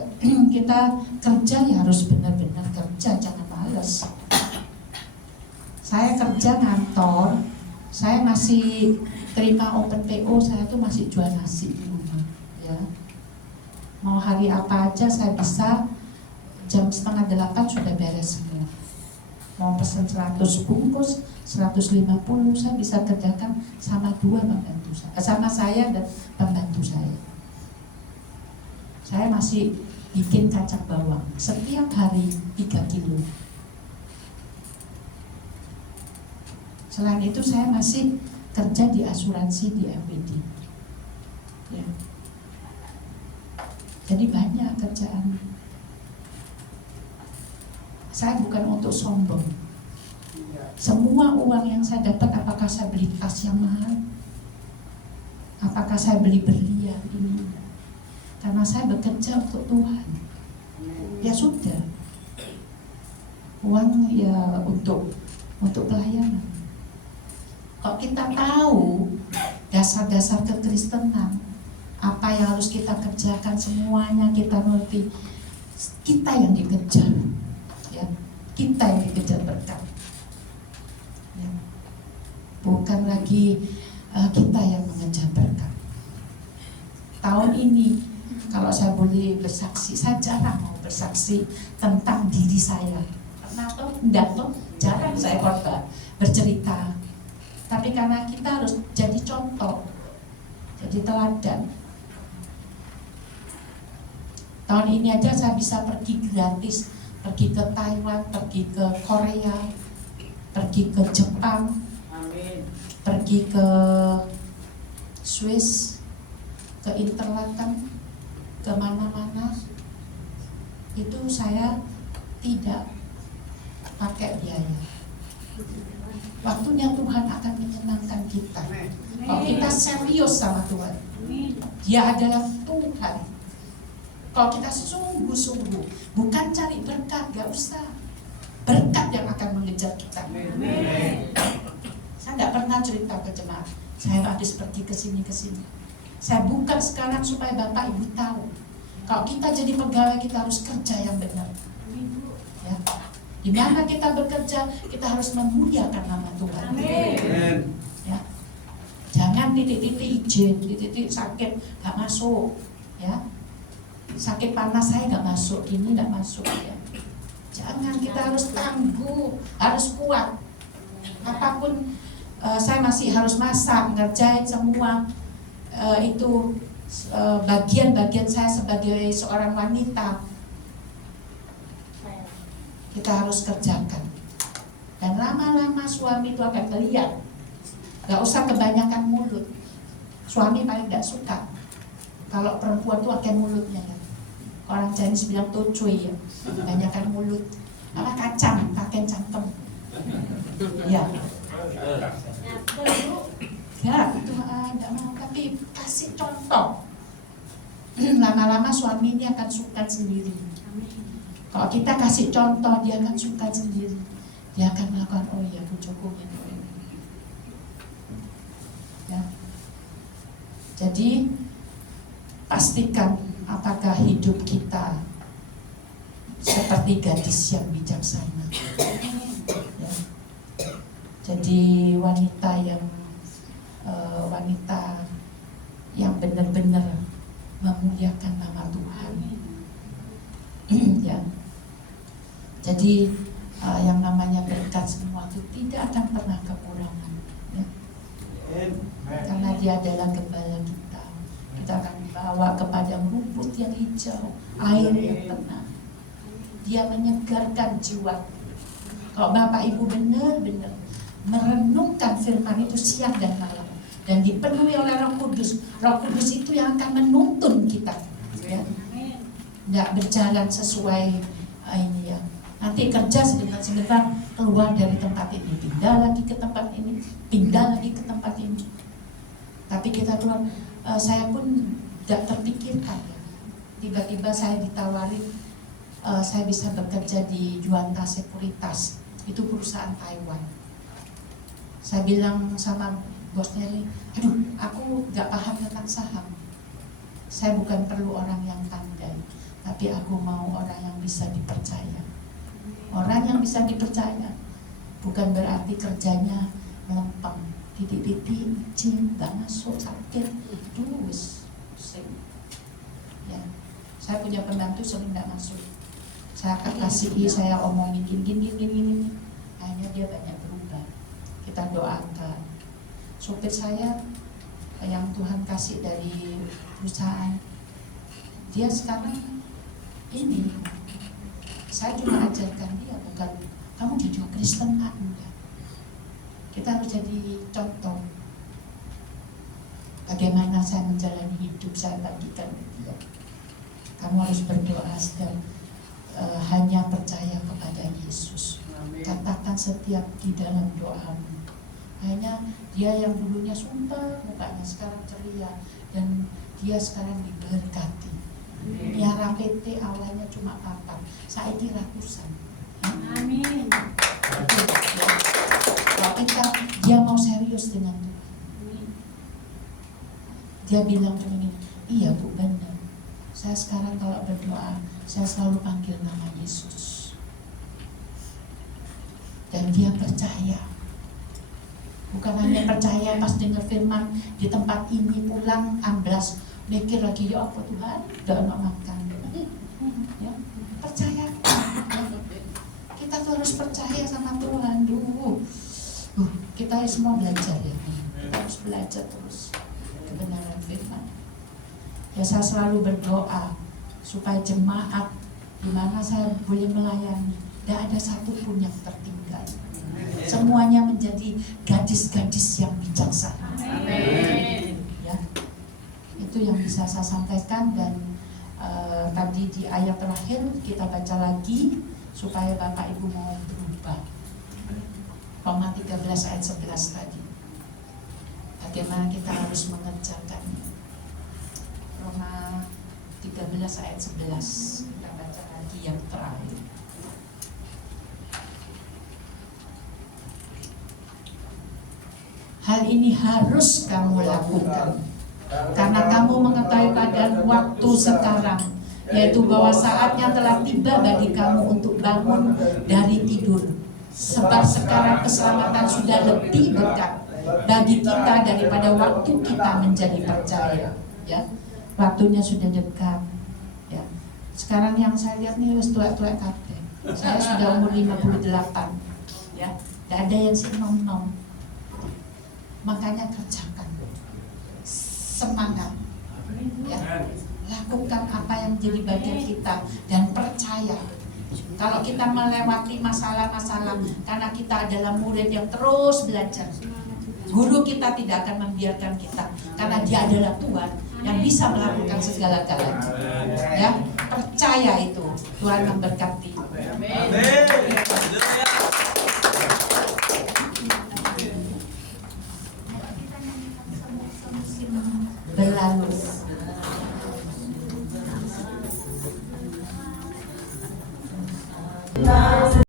kita kerja ya harus benar-benar kerja, jangan malas. Saya kerja ngantor, saya masih terima open PO, saya tuh masih jual nasi di rumah, ya. Mau hari apa aja saya bisa, jam 7:30 sudah beres semua. Mau pesen 100 bungkus, 150 saya bisa kerjakan sama 2 pembantu saya, sama saya dan pembantu saya. Saya masih bikin kacang bawang setiap hari 3 kilo. Selain itu saya masih kerja di asuransi di FPD. Ya. Jadi banyak kerjaan. Saya bukan untuk sombong. Semua uang yang saya dapat, apakah saya beli tas yang mahal? Apakah saya beli berlian ini? Karena saya bekerja untuk Tuhan. Ya sudah. Uang ya untuk pelayanan. Kalau kita tahu dasar-dasar kekristenan, apa yang harus kita kerjakan semuanya kita ngerti, kita yang dikejar, ya, kita yang dikejar berkat, ya. Bukan lagi kita yang mengejar berkat. Tahun ini kalau saya boleh bersaksi, saya jarang mau bersaksi tentang diri saya. Pernah toh, enggak toh, jarang saya khotbah bercerita. Tapi karena kita harus jadi contoh, jadi teladan. Tahun ini aja saya bisa pergi gratis, pergi ke Taiwan, pergi ke Korea, pergi ke Jepang, amin, pergi ke Swiss, ke Interlaken, ke mana-mana. Itu saya tidak pakai biaya. Waktunya Tuhan akan menyenangkan kita. Kalau kita serius sama Tuhan, Dia adalah Tuhan. Kalau kita sungguh-sungguh, bukan cari berkat, gak usah. Berkat yang akan mengejar kita. Saya gak pernah cerita ke jemaat, saya habis pergi ke sini. Saya buka sekarang supaya Bapak Ibu tahu, kalau kita jadi pegawai kita harus kerja yang benar. Ya. Di mana kita bekerja, kita harus memuliakan nama Tuhan. Amin. Ya. Jangan titik-titik izin, titik-titik sakit nggak masuk, ya. Sakit panas saya nggak masuk, ini nggak masuk, ya. Jangan, kita harus tangguh, harus kuat. Apapun saya masih harus masak, ngerjain semua itu bagian-bagian saya sebagai seorang wanita. Kita harus kerjakan. Dan lama-lama suami itu akan melihat. Gak usah kebanyakan mulut. Suami paling gak suka kalau perempuan itu pakai mulutnya, ya. Orang Chinese bilang tocoy, ya, kebanyakan mulut. Apa kacang, pakai cangkem. Ya. Ya, itu gak mau. Tapi kasih contoh. Lama-lama suami ini akan suka sendiri. Kalau kita kasih contoh, dia akan suka sendiri. Dia akan melakukan, oh iya, bujuku ini. Ya. Jadi pastikan apakah hidup kita seperti gadis yang bijaksana. Ya. Jadi wanita yang benar-benar memuliakan nama Tuhan. Ya. Jadi yang namanya berkat semua itu tidak akan pernah kekurangan, ya. Karena Dia adalah gembala kita. Kita akan dibawa kepada rumput yang hijau, air yang tenang. Dia menyegarkan jiwa. Kalau Bapak Ibu benar-benar merenungkan firman itu siang dan malam dan dipenuhi oleh Roh Kudus itu yang akan menuntun kita, ya. nggak berjalan sesuai ini ya. Nanti kerja sebentar keluar dari tempat ini, pindah lagi ke tempat ini, pindah lagi ke tempat ini. Tapi kita keluar, saya pun tidak terpikirkan ya. Tiba-tiba saya ditawari, saya bisa bekerja di Juanta Sekuritas, itu perusahaan Taiwan. Saya bilang sama bosnya ini, aduh, aku nggak paham tentang saham. Saya bukan perlu orang yang pandai, tapi aku mau orang yang bisa dipercaya. Orang yang bisa dipercaya bukan berarti kerjanya melempem, titik-titik, cinta masuk sakit, dus, ya. Saya punya pembantu sering tidak masuk. Saya kasih, saya omongin gini. Akhirnya dia banyak berubah. Kita doakan. Sopir saya yang Tuhan kasih dari perusahaan, dia sekarang ini. Saya cuma ajarkan dia, bukan kamu jadi Kristen Pak, enggak. Kita harus jadi contoh. Bagaimana saya menjalani hidup, saya bagikan ke dia. Kamu harus berdoa dan hanya percaya kepada Yesus. Katakan setiap di dalam doamu. Hanya dia yang dulunya sumpah, mukanya sekarang ceria, dan dia sekarang diberkati. Miara PT awalnya cuma 4, saiki ratusan. Amin. Kalau kita, dia mau serius dengan Tuhan. Dia bilang begini, iya Bu, benar. Saya sekarang kalau berdoa, saya selalu panggil nama Yesus. Dan dia percaya. Bukan hanya percaya pas dengar firman di tempat ini, pulang amblas, mikir lagi, ya apa Tuhan, udah enak makan. Ya, percaya. Kita tuh harus percaya sama Tuhan dulu. Kita semua belajar ya. Kita harus belajar terus kebenaran firman. Ya, saya selalu berdoa supaya jemaat di mana saya boleh melayani, tidak ada satupun yang tertinggal. Semuanya menjadi gadis-gadis yang bijaksana. Amin. Ya, itu yang bisa saya sampaikan. Dan tadi di ayat terakhir kita baca lagi supaya Bapak Ibu mau berubah. Roma 13 ayat 11 tadi. Bagaimana kita harus mengerjakannya. Roma 13 ayat 11. Kita baca lagi yang terakhir. Hal ini harus kamu lakukan karena kamu mengetahui keadaan waktu sekarang, yaitu bahwa saatnya telah tiba bagi kamu untuk bangun dari tidur. Sebab sekarang keselamatan sudah lebih dekat bagi kita daripada waktu kita menjadi percaya. Ya, waktunya sudah dekat. Ya, sekarang yang saya lihat nih tua-tua kabeh. Saya sudah umur 58. Ya, tidak ada yang nom-nom. Makanya kerjakan, semangat, ya, lakukan apa yang menjadi bagian kita dan percaya. Kalau kita melewati masalah-masalah, karena kita adalah murid yang terus belajar, guru kita tidak akan membiarkan kita, karena dia adalah Tuhan yang bisa melakukan segala-galanya. Ya, percaya itu, Tuhan memberkati. Amin.